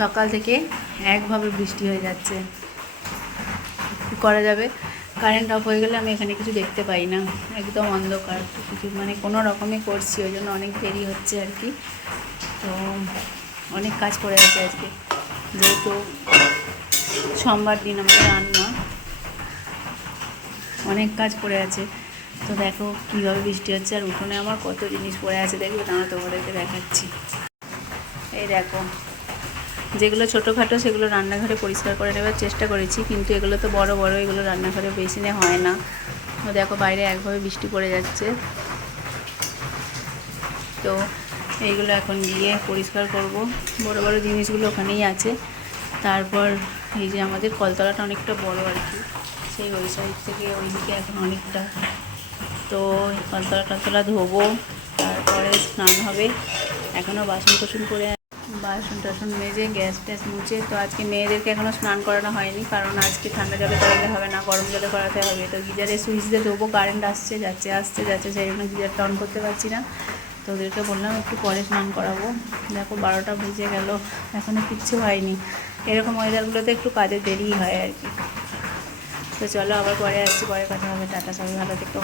সকাল থেকে একভাবে বৃষ্টি হয়ে যাচ্ছে, কী করা যাবে। কারেন্ট অফ হয়ে গেলে আমি এখানে কিছু দেখতে পাই না, একদম অন্ধকার। কিছু মানে কোনো রকমে করছি, ওই জন্য অনেক দেরি হচ্ছে আর কি। তো অনেক কাজ পড়ে আছে আজকে, যেহেতু সোমবার দিন আমাদের রান্না, অনেক কাজ পড়ে আছে। তো দেখো কীভাবে বৃষ্টি হচ্ছে, আর উঠোনে আমার কত জিনিস পড়ে আছে দেখবে, তারা তোমাদেরকে দেখাচ্ছি। এই দেখো, যেগুলো ছোটোখাটো সেগুলো রান্নাঘরে পরিষ্কার করে নেওয়ার চেষ্টা করেছি, কিন্তু এগুলো তো বড় বড়, এগুলো রান্নাঘরে বেসিনে হয় না। তো দেখো বাইরে একভাবে বৃষ্টি পড়ে যাচ্ছে, তো এইগুলো এখন গিয়ে পরিষ্কার করব। বড় বড় জিনিসগুলো ওখানেই আছে। তারপর এই যে আমাদের কলতলাটা অনেকটা বড় আর কি, সেই ওই সাইড থেকে ওই দিকে এখন অনেকটা, তো কলতলা টলতলা ধোবো, তারপরে স্নান হবে। এখনও বাসন কোসন করে, বাসন টাসন মেজে গ্যাস ট্যাস মুছে। তো আজকে মেয়েদেরকে এখনও স্নান করানো হয়নি, কারণ আজকে ঠান্ডা জলে করাতে হবে না, গরম জলে করাতে হবে। তো গিজারে সুইচ দিয়ে দেবো, কারেন্ট আসছে যাচ্ছে, সেই জন্য গিজারটা অন করতে পারছি না। তো ওদেরকে বললাম একটু পরে স্নান করাবো। দেখো 12টা বেজে গেল, এখনও কিচ্ছু হয়নি। এরকম ওয়েদারগুলোতে একটু কাজে দেরি হয় আর কি। তো চলো আবার পরে আসছি, পরে কথা হবে। টাটা, সবাই ভালো থেকো।